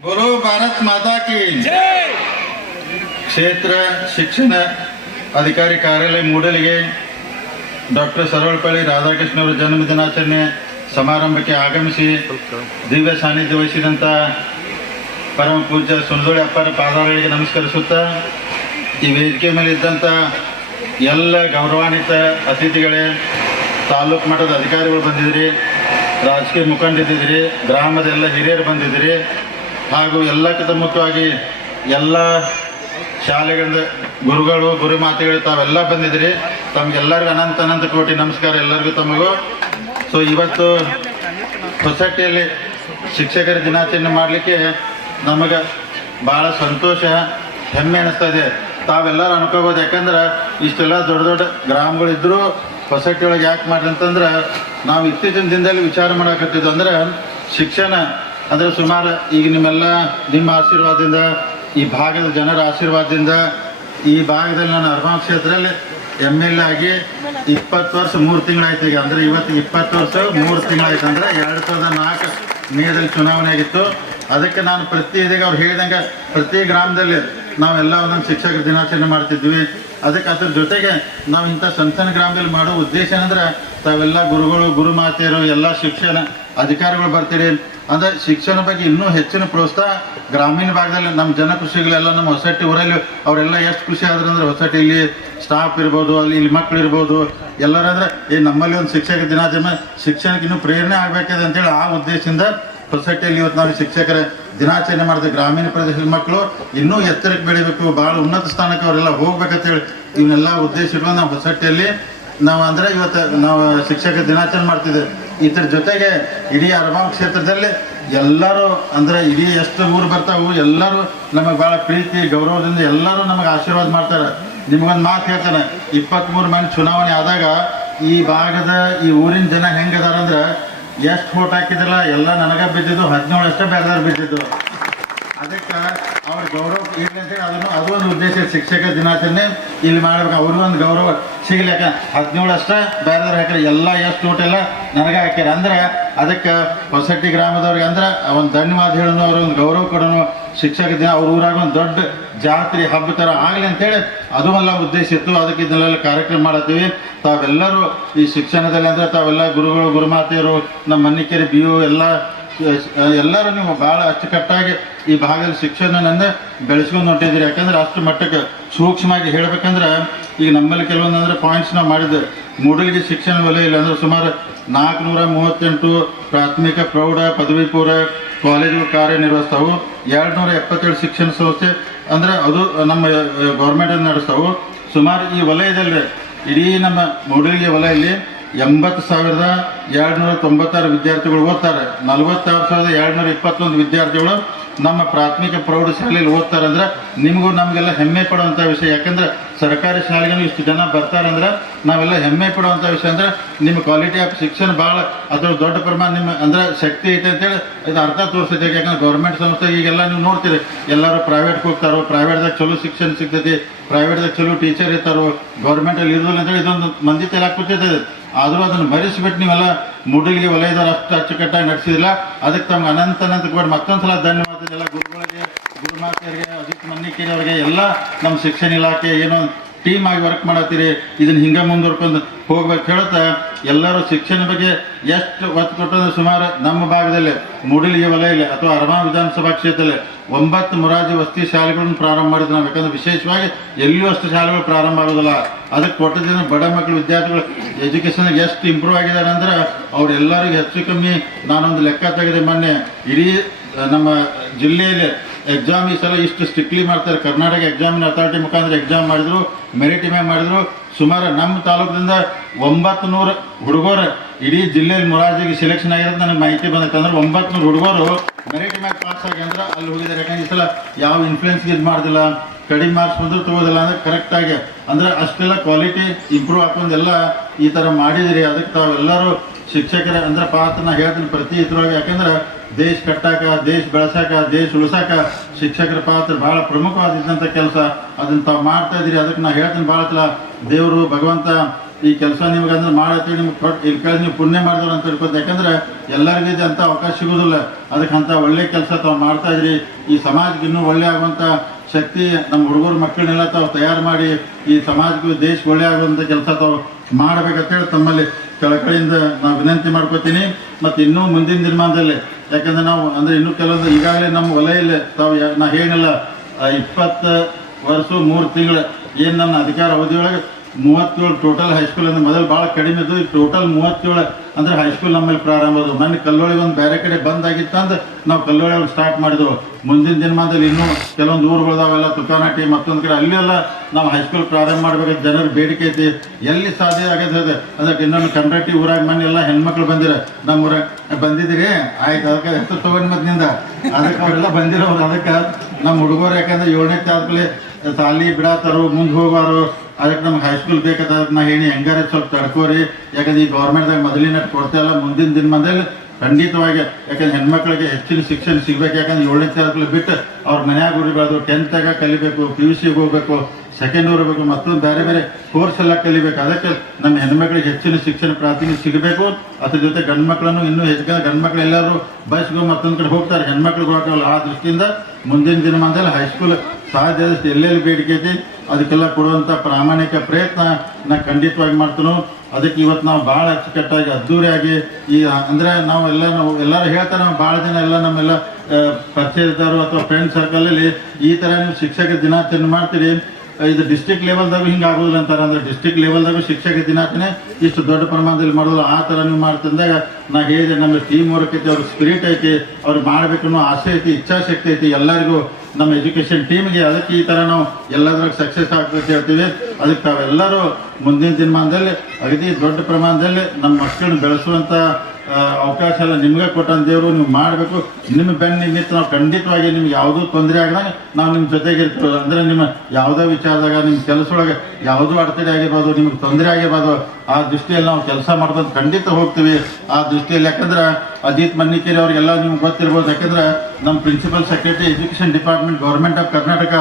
ಗುರು ಭಾರತ್ ಮಾತಾ ಕಿ ಕ್ಷೇತ್ರ ಶಿಕ್ಷಣ ಅಧಿಕಾರಿ ಕಾರ್ಯಾಲಯ ಮೂಡಲಿಗೆ ಡಾಕ್ಟರ್ ಸರವಳ್ಪಳ್ಳಿ ರಾಧಾಕೃಷ್ಣ ಅವರ ಜನ್ಮ ದಿನಾಚರಣೆ ಸಮಾರಂಭಕ್ಕೆ ಆಗಮಿಸಿ ದಿವ್ಯ ಸಾನ್ನಿಧ್ಯ ವಹಿಸಿದಂಥ ಪರಮ ಪೂಜ್ಯ ಸುಂದೋಳಿ ಅಪ್ಪರ ಪಾದಾರಳಿಗೆ ನಮಸ್ಕರಿಸುತ್ತಾ, ಈ ವೇದಿಕೆ ಮೇಲೆ ಎಲ್ಲ ಗೌರವಾನ್ವಿತ ಅತಿಥಿಗಳೇ, ತಾಲೂಕು ಮಟ್ಟದ ಅಧಿಕಾರಿಗಳು ಬಂದಿದ್ರಿ ರಾಜಕೀಯ ಮುಖಂಡರಿದ್ದಿದ್ರಿ ಗ್ರಾಮದೆಲ್ಲ ಹಿರಿಯರು ಬಂದಿದ್ರಿ ಹಾಗೂ ಎಲ್ಲಕ್ಕಿಂತ ಮುಖ್ಯವಾಗಿ ಎಲ್ಲ ಶಾಲೆಗಳಿಂದ ಗುರುಗಳು ಗುರುಮಾತೆಗಳು ತಾವೆಲ್ಲ ಬಂದಿದ್ರಿ ತಮಗೆಲ್ಲರಿಗೂ ಅನಂತ ಅನಂತ ಕೋಟಿ ನಮಸ್ಕಾರ ಎಲ್ಲರಿಗೂ ತಮಗೂ. ಸೊ ಇವತ್ತು ಸೊಸೈಟಿಯಲ್ಲಿ ಶಿಕ್ಷಕರ ದಿನಾಚರಣೆ ಮಾಡಲಿಕ್ಕೆ ನಮಗೆ ಭಾಳ ಸಂತೋಷ, ಹೆಮ್ಮೆ ಅನಿಸ್ತಾ ಇದೆ. ತಾವೆಲ್ಲರೂ ಅನ್ಕೋಬೋದು, ಯಾಕಂದ್ರೆ ಇಷ್ಟೆಲ್ಲ ದೊಡ್ಡ ದೊಡ್ಡ ಗ್ರಾಮಗಳಿದ್ದರೂ ಸೊಸೈಟಿ ಯಾಕೆ ಮಾಡ್ರಿ ಅಂತಂದ್ರೆ, ನಾವು ಇತ್ತೀಚಿನ ದಿನದಲ್ಲಿ ವಿಚಾರ ಮಾಡಕತ್ತಿದ್ದು ಅಂದ್ರೆ ಶಿಕ್ಷಣ ಅಂದರೆ ಸುಮಾರು ಈಗ ನಿಮ್ಮೆಲ್ಲ ನಿಮ್ಮ ಆಶೀರ್ವಾದದಿಂದ, ಈ ಭಾಗದ ಜನರ ಆಶೀರ್ವಾದದಿಂದ, ಈ ಭಾಗದಲ್ಲಿ ನಾನು ಅರ್ಬಾನ್ ಕ್ಷೇತ್ರದಲ್ಲಿ ಎಂ ಎಲ್ ಎ ಆಗಿ ಇಪ್ಪತ್ತು ವರ್ಷ, ಮೂರು ತಿಂಗಳಾಯ್ತು ಈಗ. ಅಂದರೆ ಇವತ್ತು ಇಪ್ಪತ್ತು ವರ್ಷ, ಮೂರು ತಿಂಗಳಾಯ್ತು. ಅಂದರೆ ಎರಡು ಸಾವಿರದ ನಾಲ್ಕು ಮೇದಲ್ಲಿ ಚುನಾವಣೆ ಆಗಿತ್ತು. ಅದಕ್ಕೆ ನಾನು ಪ್ರತಿ ಇದೀಗ ಅವ್ರು ಹೇಳಿದಂಗೆ ಪ್ರತಿ ಗ್ರಾಮದಲ್ಲಿ ನಾವೆಲ್ಲ ಒಂದೊಂದು ಶಿಕ್ಷಕರ ದಿನಾಚರಣೆ ಮಾಡ್ತಿದ್ವಿ. ಅದಕ್ಕೆ ಅದ್ರ ಜೊತೆಗೆ ನಾವು ಇಂಥ ಸಣ್ಣ ಸಣ್ಣ ಗ್ರಾಮದಲ್ಲಿ ಮಾಡೋ ಉದ್ದೇಶ ಏನಂದ್ರೆ ತಾವೆಲ್ಲ ಗುರುಗಳು ಗುರು ಮಾತೆಯರು ಎಲ್ಲ ಶಿಕ್ಷಣ ಅಧಿಕಾರಿಗಳು ಬರ್ತೀರಿ. ಅಂದ್ರೆ ಶಿಕ್ಷಣ ಬಗ್ಗೆ ಇನ್ನೂ ಹೆಚ್ಚಿನ ಪ್ರೋತ್ಸಾಹ ಗ್ರಾಮೀಣ ಭಾಗದಲ್ಲಿ ನಮ್ಮ ಜನ ಖುಷಿಗಳೆಲ್ಲ ನಮ್ಮ ಹೊಸಟ್ಟಿ ಊರಲ್ಲಿ ಅವರೆಲ್ಲ ಎಷ್ಟು ಖುಷಿ ಆದ್ರೆ ಅಂದ್ರೆ ಹೊಸಟ್ಟಿ ಸ್ಟಾಫ್ ಇರ್ಬೋದು, ಅಲ್ಲಿ ಇಲ್ಲಿ ಮಕ್ಕಳು ಇರ್ಬೋದು. ಎಲ್ಲರಾದ್ರೆ ಏ, ನಮ್ಮಲ್ಲಿ ಒಂದು ಶಿಕ್ಷಕ ದಿನಾಚರಣೆ, ಶಿಕ್ಷಣಕ್ಕೆ ಇನ್ನೂ ಪ್ರೇರಣೆ ಆಗಬೇಕಿದೆ ಅಂತೇಳಿ ಆ ಉದ್ದೇಶದಿಂದ ಸೊಸೈಟಿಯಲ್ಲಿ ಇವತ್ತು ನಾವು ಶಿಕ್ಷಕರ ದಿನಾಚರಣೆ ಮಾಡ್ದೆ ಗ್ರಾಮೀಣ ಪ್ರದೇಶದ ಮಕ್ಕಳು ಇನ್ನೂ ಎತ್ತರಕ್ಕೆ ಬೆಳಿಬೇಕು ಭಾಳ ಉನ್ನತ ಸ್ಥಾನಕ್ಕೆ ಅವರೆಲ್ಲ ಹೋಗ್ಬೇಕಂತೇಳಿ ಇವನ್ನೆಲ್ಲ ಉದ್ದೇಶ ಇಟ್ಕೊಂಡು ನಾವು ಹೊಸಟ್ಟಿಯಲ್ಲಿ ನಾವು ಅಂದ್ರೆ ಇವತ್ತು ನಾವು ಶಿಕ್ಷಕ ದಿನಾಚರಣೆ ಮಾಡ್ತಿದ್ದೆ ಇದ್ರ ಜೊತೆಗೆ ಇಡೀ ಅರಬಾಂ ಕ್ಷೇತ್ರದಲ್ಲಿ ಎಲ್ಲರೂ ಅಂದ್ರೆ ಇಡೀ ಎಷ್ಟು ಊರು ಬರ್ತಾವು ಎಲ್ಲರೂ ನಮಗೆ ಭಾಳ ಪ್ರೀತಿ, ಗೌರವದಿಂದ ಎಲ್ಲರೂ ನಮಗೆ ಆಶೀರ್ವಾದ ಮಾಡ್ತಾರೆ. ನಿಮ್ಗೊಂದು ಮಾತು ಹೇಳ್ತಾನೆ ಇಪ್ಪತ್ತ್ಮೂರು ಮಂದಿ ಚುನಾವಣೆ ಆದಾಗ ಈ ಭಾಗದ ಈ ಊರಿನ ಜನ ಹೆಂಗದಾರ ಅಂದ್ರೆ ಎಷ್ಟು ಓಟ್ ಹಾಕಿದ್ರಲ್ಲ, ಎಲ್ಲ ನನಗೆ ಬಿದ್ದಿದ್ದು, ಹದಿನೇಳು ಅಷ್ಟೇ ಬೇರೆದಾರು ಬಿದ್ದಿದ್ದು. ಅದಕ್ಕೆ ಅವ್ರ ಗೌರವ ಇರಲಿ ಅಂತೇಳಿ ಅದನ್ನು, ಅದು ಒಂದು ಉದ್ದೇಶ ಶಿಕ್ಷಕ ದಿನಾಚರಣೆ ಇಲ್ಲಿ ಮಾಡ್ಬೇಕು. ಅವ್ರಿಗೂ ಒಂದು ಗೌರವ ಸಿಗ್ಲಿ ಯಾಕೆ ಹದಿನೇಳು ಅಷ್ಟೇ ಬೇರೆದವ್ರು ಹಾಕಿರಿ ಎಲ್ಲ ಎಷ್ಟು ಓಟ್ ನನಗೆ ಹಾಕ್ಯಾರ. ಅಂದ್ರೆ ಅದಕ್ಕೆ ಹೊಸಟ್ಟಿ ಗ್ರಾಮದವ್ರಿಗೆ ಅಂದ್ರೆ ಒಂದು ಧನ್ಯವಾದ ಹೇಳೋನು ಅವ್ರಿಗೆ ಒಂದು ಗೌರವ ಕೊಡೋನು ಶಿಕ್ಷಕ ದಿನ ಅವ್ರ ಊರಾಗ ಒಂದು ದೊಡ್ಡ ಜಾತ್ರೆ, ಹಬ್ಬ ಥರ ಆಗಲಿ ಅಂತೇಳಿ ಅದು ಎಲ್ಲ ಉದ್ದೇಶ ಇತ್ತು. ಅದಕ್ಕೆ ಇದನ್ನೆಲ್ಲ ಕಾರ್ಯಕ್ರಮ ಮಾಡತ್ತೀವಿ. ತಾವೆಲ್ಲರೂ ಈ ಶಿಕ್ಷಣದಲ್ಲಿ ಅಂದ್ರೆ ತಾವೆಲ್ಲ ಗುರುಗಳು, ಗುರುಮಾತೆಯರು, ನಮ್ಮ ಮನ್ನಿಕೆರೆ ಬಿ ಯು ಎಲ್ಲ, ಎಲ್ಲರೂ ನೀವು ಭಾಳ ಅಚ್ಚುಕಟ್ಟಾಗಿ ಈ ಭಾಗದಲ್ಲಿ ಶಿಕ್ಷಣನಂದ ಬೆಳೆಸ್ಕೊಂಡು ಹೊಂಟಿದ್ದೀರಿ. ಯಾಕಂದ್ರೆ ಅಷ್ಟು ಮಟ್ಟಕ್ಕೆ ಸೂಕ್ಷ್ಮವಾಗಿ ಹೇಳ್ಬೇಕಂದ್ರೆ ಈಗ ನಮ್ಮಲ್ಲಿ ಕೆಲವೊಂದು ಅಂದ್ರೆ ಪಾಯಿಂಟ್ಸ್ ನಾವು ಮಾಡಿದ್ದೆ ಮೂಡಲಿಗೆ ಶಿಕ್ಷಣ ವಲಯ ಇಲ್ಲ ಅಂದ್ರೆ ಸುಮಾರು ನಾಲ್ಕುನೂರ ಮೂವತ್ತೆಂಟು ಪ್ರಾಥಮಿಕ, ಪ್ರೌಢ ಪದವಿ ಪೂರ್ವ ಕಾಲೇಜುಗಳು ಕಾರ್ಯನಿರ್ವಹಿಸ್ತಾವು. ಎರಡು ನೂರ ಎಪ್ಪತ್ತೇಳು ಶಿಕ್ಷಣ ಸಂಸ್ಥೆ ಅಂದ್ರೆ ಅದು ನಮ್ಮ ಗೌರ್ಮೆಂಟ್ ನಡೆಸ್ತಾವು. ಸುಮಾರು ಈ ವಲಯದಲ್ಲಿ, ಇಡೀ ನಮ್ಮ ಮೂಡಲಿಗೆ ವಲಯಲ್ಲಿ ಎಂಬತ್ತು ಸಾವಿರದ ಎರಡುನೂರ ತೊಂಬತ್ತಾರು ವಿದ್ಯಾರ್ಥಿಗಳು ಓದ್ತಾರೆ. ನಲವತ್ತಾರು ಸಾವಿರದ ಎರಡುನೂರ ಇಪ್ಪತ್ತೊಂದು ವಿದ್ಯಾರ್ಥಿಗಳು ನಮ್ಮ ಪ್ರಾಥಮಿಕ ಪ್ರೌಢಶಾಲೆಯಲ್ಲಿ ಓದ್ತಾರೆ ಅಂದರೆ ನಿಮಗೂ ನಮಗೆಲ್ಲ ಹೆಮ್ಮೆ ಪಡುವಂಥ ವಿಷಯ. ಯಾಕಂದ್ರೆ ಸರ್ಕಾರಿ ಶಾಲೆಗೂ ಇಷ್ಟು ಜನ ಬರ್ತಾರಂದ್ರೆ ನಾವೆಲ್ಲ ಹೆಮ್ಮೆ ಪಡುವಂಥ ವಿಷಯ ಅಂದ್ರೆ ನಿಮ್ಮ ಕ್ವಾಲಿಟಿ ಆಫ್ ಶಿಕ್ಷಣ ಭಾಳ ಅದ್ರ ದೊಡ್ಡ ಪ್ರಮಾಣ ನಿಮ್ಮ ಅಂದ್ರೆ ಶಕ್ತಿ ಐತೆ ಅಂತೇಳಿ ಇದು ಅರ್ಥ ತೋರಿಸ್ತೈತೆ. ಯಾಕಂದ್ರೆ ಗೌರ್ಮೆಂಟ್ ಸಂಸ್ಥೆ ಈಗೆಲ್ಲ ನೀವು ನೋಡ್ತೀರಿ, ಎಲ್ಲರೂ ಪ್ರೈವೇಟ್ಗೆ ಹೋಗ್ತಾರೋ ಪ್ರೈವೇಟ್ದಾಗ ಚಲೋ ಶಿಕ್ಷಣ ಸಿಗ್ತೈತಿ ಪ್ರೈವೇಟ್ದಾಗ ಚಲೋ ಟೀಚರ್ ಇರ್ತಾರೋ ಗೌರ್ಮೆಂಟಲ್ಲಿ ಇರೋದಿಲ್ಲ ಅಂತೇಳಿ ಇದೊಂದು ಮಂದಿ ತಲೆ ಕೂತಿರ್ತದೆ ಆದರೂ ಅದನ್ನು ಮರೆಸಿಬಿಟ್ಟು ನೀವೆಲ್ಲ ಮೂಡಲಿಗೆ ವಲಯದವ್ರು ಅಷ್ಟು ಅಚ್ಚುಕಟ್ಟಾಗಿ ನಡೆಸಿದಿಲ್ಲ. ಅದಕ್ಕೆ ತಮ್ಗೆ ಅನಂತ ಅನಂತ ಕೂಡ ಮತ್ತೊಂದು ಸಲ ಧನ್ಯವಾದ ಎಲ್ಲ ಗುರುಗಳಿಗೆ, ಗುರುಮಾತೆಯರಿಗೆ ಅಜಿತ್ ಮನ್ನಿಕೇರಿ ಅವರಿಗೆ ಎಲ್ಲ ನಮ್ಮ ಶಿಕ್ಷಣ ಇಲಾಖೆ ಏನೋ ಟೀಮ್ ಆಗಿ ವರ್ಕ್ ಮಾಡತ್ತೀರಿ, ಇದನ್ನ ಹಿಂಗೆ ಮುಂದುವರ್ಕೊಂಡು ಹೋಗ್ಬೇಕು ಹೇಳ್ತಾ ಎಲ್ಲರೂ ಶಿಕ್ಷಣ ಬಗ್ಗೆ ಎಷ್ಟು ಒತ್ತು ಕೊಟ್ಟಂದ್ರೆ ಸುಮಾರು ನಮ್ಮ ಭಾಗದಲ್ಲಿ ಮೂಡಲಿಗೆ ವಲಯಲ್ಲಿ ಅಥವಾ ಅರಮಾ ವಿಧಾನಸಭಾ ಕ್ಷೇತ್ರದಲ್ಲಿ ಒಂಬತ್ತು ಮುರಾಜಿ ವಸತಿ ಶಾಲೆಗಳನ್ನು ಪ್ರಾರಂಭ ಮಾಡಿದ್ರು ನಾವು. ಯಾಕಂದ್ರೆ ವಿಶೇಷವಾಗಿ ಎಲ್ಲಿಯೂ ಅಷ್ಟು ಶಾಲೆಗಳು ಪ್ರಾರಂಭ ಆಗೋದಿಲ್ಲ. ಅದಕ್ಕೆ ಕೊಟ್ಟಿದ್ದ ಬಡ ಮಕ್ಕಳು ವಿದ್ಯಾರ್ಥಿಗಳು ಎಜುಕೇಷನ್ ಎಷ್ಟು ಇಂಪ್ರೂವ್ ಆಗಿದ್ದಾರೆ ಅಂದ್ರೆ ಅವರೆಲ್ಲರಿಗೂ ಹೆಚ್ಚು ಕಮ್ಮಿ ನಾನೊಂದು ಲೆಕ್ಕ ತೆಗೆದೆ ಮೊನ್ನೆ ಇಡೀ, ನಮ್ಮ ಜಿಲ್ಲೆಯಲ್ಲಿ ಎಕ್ಸಾಮ್ ಈ ಸಲ ಇಷ್ಟು ಸ್ಟ್ರಿಕ್ಟ್ಲಿ ಮಾಡ್ತಾರೆ. ಕರ್ನಾಟಕ ಎಕ್ಸಾಮಿನ ಅಥಾರಿಟಿ ಮುಖಾಂತರ ಎಕ್ಸಾಮ್ ಮಾಡಿದ್ರು ಮೆರಿಟ್ ಇಮೆ ಮಾಡಿದ್ರು. ಸುಮಾರು ನಮ್ಮ ತಾಲೂಕಿನಿಂದ ಒಂಬತ್ತು ನೂರು ಹುಡುಗರು ಇಡೀ ಜಿಲ್ಲೆಯಲ್ಲಿ ಮುರಾರ್ಜಿಗೆ ಸೆಲೆಕ್ಷನ್ ಆಗಿರೋದು ನನಗೆ ಮಾಹಿತಿ ಬಂದೈತೆ ಅಂದ್ರೆ ಒಂಬತ್ತು ನೂರು ಹುಡುಗರು ಮೆರಿಟ್ ಮ್ಯಾಗ ಪಾಸ್ ಆಗಿ ಅಂದ್ರೆ ಅಲ್ಲಿ ಹೋಗಿದ್ದಾರೆ. ಯಾಕಂದ್ರೆ ಈ ಸಲ ಯಾವ ಇನ್ಫ್ಲುಯೆನ್ಸ್ ಇದು ಮಾಡೋದಿಲ್ಲ, ಕಡಿಮೆ ಮಾರ್ಕ್ಸ್ ಬಂದರೂ ತಗೋದಿಲ್ಲ ಅಂದ್ರೆ ಕರೆಕ್ಟಾಗಿ ಅಂದ್ರೆ ಅಷ್ಟೆಲ್ಲ ಕ್ವಾಲಿಟಿ ಇಂಪ್ರೂವ್ ಹಾಕೊಂಡೆಲ್ಲ ಈ ಥರ ಮಾಡಿದಿರಿ, ಅದಕ್ಕೆ ತಾವೆಲ್ಲರೂ ಶಿಕ್ಷಕರ ಅಂದ್ರೆ ಪಾತ್ರನ ಹೇಳ್ತೀನಿ ಪ್ರತಿ ಇದ್ರೊಳಗೆ. ಯಾಕಂದ್ರೆ ದೇಶ ಕಟ್ಟಾಕ, ದೇಶ ಬೆಳೆಸಾಕ, ದೇಶ ಉಳಿಸಾಕ ಶಿಕ್ಷಕರ ಪಾತ್ರ ಬಹಳ ಪ್ರಮುಖವಾದಂತ ಕೆಲಸ. ಅದನ್ನ ತಾವು ಮಾಡ್ತಾ ಇದ್ದೀರಿ, ಅದಕ್ಕೆ ನಾ ಹೇಳ್ತೀನಿ ಭಾಳ ಸಲ, ದೇವರು, ಭಗವಂತ, ಈ ಕೆಲಸ ನಿಮ್ಗೆ ಅಂದ್ರೆ ಮಾಡತ್ತೀವಿ, ನಿಮ್ಗೆ ಕೊಟ್ಟು ಇಲ್ಲಿ ನೀವು ಪುಣ್ಯ ಮಾಡಿದ್ರು ಅಂತ ತಿಳ್ಕೊತ ಯಾಕಂದ್ರೆ ಎಲ್ಲರಿಗೂ ಇದು ಅಂತ ಅವಕಾಶ ಸಿಗೋದಿಲ್ಲ. ಅದಕ್ಕೆ ಅಂತ ಒಳ್ಳೆ ಕೆಲಸ ತಾವು ಮಾಡ್ತಾ ಇದ್ರಿ ಈ ಸಮಾಜಕ್ಕೆ ಇನ್ನೂ ಒಳ್ಳೆ ಆಗುವಂಥ ಶಕ್ತಿ ನಮ್ಮ ಹುಡುಗರು ಮಕ್ಕಳನ್ನೆಲ್ಲ ತಾವು ತಯಾರು ಮಾಡಿ, ಈ ಸಮಾಜಕ್ಕೂ ದೇಶಕ್ಕೆ ಒಳ್ಳೆ ಆಗುವಂಥ ಕೆಲಸ ತಾವು ಮಾಡ್ಬೇಕಂತೇಳಿ ತಮ್ಮಲ್ಲಿ ಕಳಕಳಿಯಿಂದ ನಾವು ವಿನಂತಿ ಮಾಡ್ಕೋತೀನಿ. ಮತ್ತು ಇನ್ನೂ ಮುಂದಿನ ದಿನಮಾನದಲ್ಲಿ, ಯಾಕಂದ್ರೆ ನಾವು, ಅಂದರೆ ಇನ್ನೂ ಕೆಲವೊಂದು, ಈಗಾಗಲೇ ನಮ್ಮ ವಲಯಲ್ಲಿ ತಾವು ನಾ ಹೇಳಿಲ್ಲ ಇಪ್ಪತ್ತು ವರ್ಷ ಮೂರು ತಿಂಗಳು ಏನು ನನ್ನ ಅಧಿಕಾರ ಅವಧಿಯೊಳಗೆ ಮೂವತ್ತೇಳು ಟೋಟಲ್ ಹೈಸ್ಕೂಲ್ ಅಂದ್ರೆ ಮೊದಲು ಭಾಳ ಕಡಿಮೆ ಇದ್ದು ಟೋಟಲ್ ಮೂವತ್ತೇಳು ಅಂದ್ರೆ ಹೈಸ್ಕೂಲ್ ನಮ್ಮಲ್ಲಿ ಪ್ರಾರಂಭ ಅದು ಮೊನ್ನೆ ಕಲ್ಲೋಳಿಗೆ ಒಂದು ಬೇರೆ ಕಡೆ ಬಂದಾಗಿತ್ತು ಅಂದ್ರೆ ನಾವು ಕಲ್ಲೊಳಗೆ ಸ್ಟಾರ್ಟ್ ಮಾಡಿದ್ವು. ಮುಂದಿನ ದಿನಮಾನದಲ್ಲಿ ಇನ್ನೂ ಕೆಲವೊಂದು ಊರುಗಳದಾವೆಲ್ಲ ತುಕಾನಾಟಿ, ಮತ್ತೊಂದು ಕಡೆ ಅಲ್ಲೆಲ್ಲ ನಾವು ಹೈಸ್ಕೂಲ್ ಪ್ರಾರಂಭ ಮಾಡ್ಬೇಕಾದ್ರೆ ಜನರ ಬೇಡಿಕೆ ಐತಿ. ಎಲ್ಲಿ ಸಾಧ್ಯ ಆಗತ್ತೆ ಅದಕ್ಕೆ ಇನ್ನೊಂದು ಕಂಡ್ರಟ್ಟಿ ಊರಾಗ ಮೊನ್ನೆ ಎಲ್ಲ ಹೆಣ್ಮಕ್ಳು ಬಂದಿರ. ನಮ್ಮ ಊರ ಬಂದಿದ್ದೀರಿ? ಆಯ್ತು, ಅದಕ್ಕೆ ಹೆಸರು ತಗೊಂಡು ಮದ್ನಿಂದ ಅದಕ್ಕೆ ಅವರೆಲ್ಲ ಬಂದಿರೋರು. ಅದಕ್ಕೆ ನಮ್ಮ ಹುಡುಗರು ಯಾಕಂದ್ರೆ ಏಳನೇ ಆದ್ಮೇಲೆ ಸಾಲಿ ಬಿಡಾತಾರೋ, ಮುಂದೆ ಹೋಗೋರು ಅದಕ್ಕೆ ನಮ್ಗೆ ಹೈಸ್ಕೂಲ್ ಬೇಕಾದ ನಾ ಹೇಳಿ, ಹೆಂಗಾರೆ ಸ್ವಲ್ಪ ತಡ್ಕೋರಿ. ಯಾಕಂದ್ರೆ ಈ ಗೌರ್ಮೆಂಟ್ದಾಗ ಮೊದಲಿನ ಕೊಡ್ತಾ ಇಲ್ಲ ಮುಂದಿನ ದಿನಮಾನದಲ್ಲಿ ಖಂಡಿತವಾಗಿ, ಯಾಕಂದ್ರೆ ಹೆಣ್ಮಕ್ಳಿಗೆ ಹೆಚ್ಚಿನ ಶಿಕ್ಷಣ ಸಿಗ್ಬೇಕು. ಯಾಕಂದ್ರೆ ಏಳನೇ ತರಗತಿ ಬಿಟ್ಟು ಅವ್ರ ಮನ್ಯಾಗ ಉರಿಬಾರ್ದು ಟೆಂತಾಗ ಕಲಿಬೇಕು ಪಿ ಯು ಸಿಗೆ ಹೋಗ್ಬೇಕು ಸೆಕೆಂಡ್ ಇರಬೇಕು ಮತ್ತೊಂದು ಬೇರೆ ಬೇರೆ ಕೋರ್ಸ್ ಎಲ್ಲ ಕಲಿಬೇಕು. ಅದಕ್ಕೆ ನಮ್ಮ ಹೆಣ್ಮಕ್ಳಿಗೆ ಹೆಚ್ಚಿನ ಶಿಕ್ಷಣ ಪ್ರಾತಿನಿ ಸಿಗಬೇಕು. ಅದ್ರ ಜೊತೆ ಗಂಡು ಮಕ್ಕಳನ್ನು ಇನ್ನೂ ಹೆಚ್ಚಿಗೆ ಗಂಡು ಮಕ್ಳು ಎಲ್ಲರೂ ಬಸ್ಗೆ ಮತ್ತೊಂದು ಕಡೆ ಹೋಗ್ತಾರೆ. ಹೆಣ್ಮಕ್ಳಿಗೆ ಹೋಗಲ್ಲ ಆ ದೃಷ್ಟಿಯಿಂದ ಮುಂದಿನ ದಿನಮಾನದಲ್ಲಿ ಹೈಸ್ಕೂಲ್ ಸಾಧ್ಯದಷ್ಟು ಎಲ್ಲೆಲ್ಲಿ ಬೇಡಿಕೆ ಐತಿ, ಅದಕ್ಕೆಲ್ಲ ಕೊಡುವಂಥ ಪ್ರಾಮಾಣಿಕ ಪ್ರಯತ್ನ ನಾ ಖಂಡಿತವಾಗಿ ಮಾಡ್ತೀನೋ ಅದಕ್ಕೆ ಇವತ್ತು ನಾವು ಭಾಳ ಅಚ್ಚುಕಟ್ಟಾಗಿ, ಅದ್ದೂರಿಯಾಗಿ ಈ, ಅಂದರೆ ನಾವು ಎಲ್ಲ, ನಾವು ಎಲ್ಲರೂ ಹೇಳ್ತಾರೆ ನಾವು ಭಾಳ ಜನ ಎಲ್ಲ ನಮ್ಮೆಲ್ಲ ಪರಿಚಯದವರು ಅಥವಾ ಫ್ರೆಂಡ್ ಸರ್ಕಲಲ್ಲಿ ಈ ಥರ ನೀವು ಶಿಕ್ಷಕ ದಿನಾಚರಣೆ ಮಾಡ್ತೀರಿ. ಇದು ಡಿಸ್ಟಿಕ್ ಲೆವೆಲ್ದಾಗ ಹಿಂಗೆ ಆಗೋದಿಲ್ಲ ಅಂತಾರೆ, ಅಂದ್ರೆ ಡಿಸ್ಟಿಕ್ ಲೆವೆಲ್ದಾಗ ಶಿಕ್ಷಕ ದಿನಾಚರಣೆ ಇಷ್ಟು ದೊಡ್ಡ ಪ್ರಮಾಣದಲ್ಲಿ ಮಾಡೋದಿಲ್ಲ. ಆ ಥರ ನೀವು ಮಾಡ್ತಂದಾಗ ನಾ ಹೇಳಿದೆ, ನಮ್ಮ ಟೀಮ್ ವರ್ಕ್ ಐತಿ, ಅವ್ರ ಸ್ಪಿರಿಟ್ ಐತಿ, ಅವ್ರು ಮಾಡಬೇಕನ್ನೋ ಆಸೆ ಐತಿ, ಇಚ್ಛಾಶಕ್ತಿ ಐತಿ ಎಲ್ಲರಿಗೂ. ನಮ್ಮ ಎಜುಕೇಶನ್ ಟೀಮ್ಗೆ ಅದಕ್ಕೆ ಈ ಥರ ನಾವು ಎಲ್ಲದ್ರಾಗ ಸಕ್ಸಸ್ ಆಗ್ಬೇಕು ಹೇಳ್ತೀವಿ. ಅದಕ್ಕೆ ತಾವೆಲ್ಲರೂ ಮುಂದಿನ ದಿನಮಾನದಲ್ಲಿ ಅಗದಿ ದೊಡ್ಡ ಪ್ರಮಾಣದಲ್ಲಿ ನಮ್ಮ ಮಕ್ಕಳನ್ನ ಬೆಳೆಸುವಂಥ ಅವಕಾಶ ಎಲ್ಲ ನಿಮ್ಗೆ ಕೊಟ್ಟಂತ ದೇವರು, ನೀವು ಮಾಡಬೇಕು. ನಿಮ್ಮ ಬೆನ್ನ ನಿಮಿತ್ತ ನಾವು ಖಂಡಿತವಾಗಿ ನಿಮ್ಗೆ ಯಾವುದೂ ತೊಂದರೆ ಆಗದಾಗ ನಾವು ನಿಮ್ಮ ಜೊತೆಗೆ ಇರ್ತೀವಿ ಅಂದರೆ ನಿಮ್ಮ ಯಾವುದೇ ವಿಚಾರದಾಗ, ನಿಮ್ಮ ಕೆಲಸದೊಳಗೆ ಯಾವುದೂ ಅಡೆತಡೆ ಆಗಿರ್ಬೋದು ನಿಮ್ಗೆ ತೊಂದರೆ ಆಗಿರ್ಬೋದು ಆ ದೃಷ್ಟಿಯಲ್ಲಿ ನಾವು ಕೆಲಸ ಮಾಡ್ಬೋದು ಖಂಡಿತ ಹೋಗ್ತೀವಿ. ಆ ದೃಷ್ಟಿಯಲ್ಲಿ ಯಾಕಂದ್ರೆ ಅಜಿತ್ ಮನ್ನಿಕೇರಿ ಅವ್ರಿಗೆಲ್ಲ ನಿಮ್ಗೆ ಗೊತ್ತಿರ್ಬೋದು. ಯಾಕಂದ್ರೆ ನಮ್ಮ principal secretary education department government of Karnataka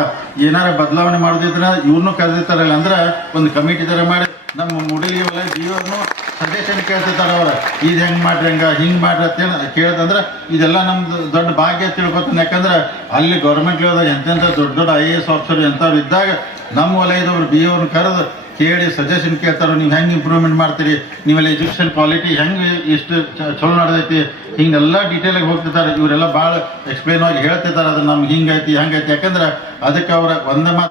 ಏನಾರ ಬದಲಾವಣೆ ಮಾಡೋದಿದ್ರೆ ಇವ್ರನ್ನೂ ಕರೆದಿರ್ತಾರಲ್ಲ. ಅಂದ್ರೆ ಒಂದು ಕಮಿಟಿ ಥರ ಮಾಡಿ, ನಮ್ಮ ಮುಡಿಗೆ ಒಳ್ಳೆ ಜೀವನು ಸಜೆಷನ್ ಕೇಳ್ತಿರ್ತಾರೆ ಅವ್ರು, ಇದು ಹೆಂಗೆ ಮಾಡ್ರಿ ಹೆಂಗೆ, ಹಿಂಗೆ ಮಾಡ್ರಿ ಅಂತ ಕೇಳ್ತಂದ್ರೆ, ಇದೆಲ್ಲ ನಮ್ದು ದೊಡ್ಡ ಭಾಗ್ಯ ತಿಳ್ಕೊತಾನೆ ಯಾಕಂದ್ರೆ ಅಲ್ಲಿ ಗೌರ್ಮೆಂಟ್ ಲೆವೆಲ್ದಾಗ ಎಂತೆಂಥ ದೊಡ್ಡ ದೊಡ್ಡ ಐ ಎ ಎಸ್ ಆಫೀಸರ್ ಎಂಥವ್ರು ಇದ್ದಾಗ ನಮ್ಮ ವಲಯದವ್ರು ಬಿ ಅವ್ರನ್ನ ಕರೆದು ಕೇಳಿ ಸಜೆಷನ್ ಕೇಳ್ತಾರೆ ನೀವು ಹೆಂಗೆ ಇಂಪ್ರೂವ್ಮೆಂಟ್ ಮಾಡ್ತೀರಿ? ನೀವೆಲ್ಲ ಎಜುಕೇಷನ್ ಕ್ವಾಲಿಟಿ ಹೆಂಗೆ ಇಷ್ಟು ಚಲೋ ನಡೆದೈತಿ? ಹಿಂಗೆಲ್ಲ ಡೀಟೇಲಾಗಿ ಹೋಗ್ತಿರ್ತಾರೆ. ಇವರೆಲ್ಲ ಭಾಳ ಎಕ್ಸ್ಪ್ಲೇನ್ ಆಗಿ ಹೇಳ್ತಿರ್ತಾರೆ, ಅದು ನಮ್ಗೆ ಹಿಂಗೈತಿ, ಹೆಂಗೈತಿ. ಯಾಕಂದ್ರೆ ಅದಕ್ಕೆ ಅವರ ಒಂದ ಮಾತು